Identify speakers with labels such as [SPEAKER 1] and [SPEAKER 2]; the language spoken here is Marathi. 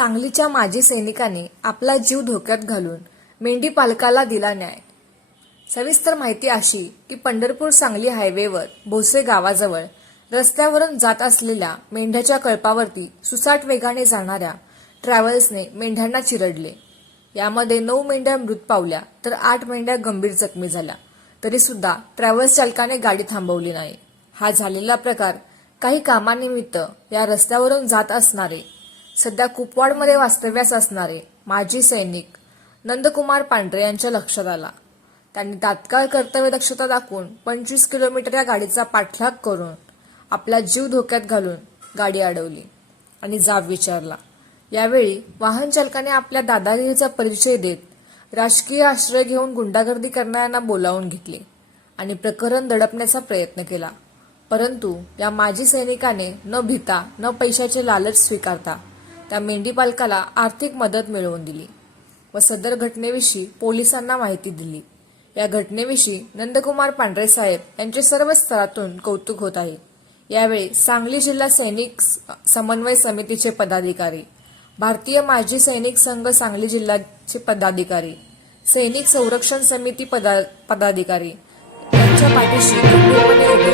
[SPEAKER 1] सांगलीच्या माजी सैनिकाने आपला जीव धोक्यात घालून मेंढी पालकाला दिला न्याय. सविस्तर माहिती अशी की पंढरपूर सांगली हायवेवर भोसे गावाजवळ रस्त्यावरून जात असलेल्या मेंढ्याच्या कळपावरती सुसाट वेगाने जाणाऱ्या ट्रॅव्हल्सने मेंढ्यांना चिरडले. यामध्ये नऊ मेंढ्या मृत पावल्या तर आठ मेंढ्या गंभीर जखमी झाल्या. तरी सुद्धा ट्रॅव्हल्स चालकाने गाडी थांबवली नाही. हा झालेला प्रकार काही कामानिमित्त या रस्त्यावरून जात असणारे सध्या कुपवाडमध्ये वास्तव्यास असणारे माजी सैनिक नंदकुमार पांढरे यांच्या लक्षात आला. त्यांनी तात्काळ कर्तव्य दक्षता दाखवून पंचवीस किलोमीटर या गाडीचा पाठलाग करून आपला जीव धोक्यात घालून गाडी अडवली आणि जाब विचारला. यावेळी वाहन चालकाने आपल्या दादागिरीचा परिचय देत राजकीय आश्रय घेऊन गुंडागर्दी करणाऱ्यांना बोलावून घेतले आणि प्रकरण दडपण्याचा प्रयत्न केला. परंतु या माजी सैनिकाने न भिता न पैशाचे लालच स्वीकारता त्या मेंढीपालकाला आर्थिक मदत मिळवून दिली व सदर घटनेविषयी पोलिसांना माहिती दिली. या घटनेविषयी नंदकुमार पांढरे साहेब यांचे सर्व स्तरातून कौतुक होत आहे. यावेळी सांगली जिल्हा सैनिक समन्वय समितीचे पदाधिकारी भारतीय माजी सैनिक संघ सांगली जिल्ह्याचे पदाधिकारी सैनिक संरक्षण समिती पदा पदाधिकारी यांच्या पाठीशी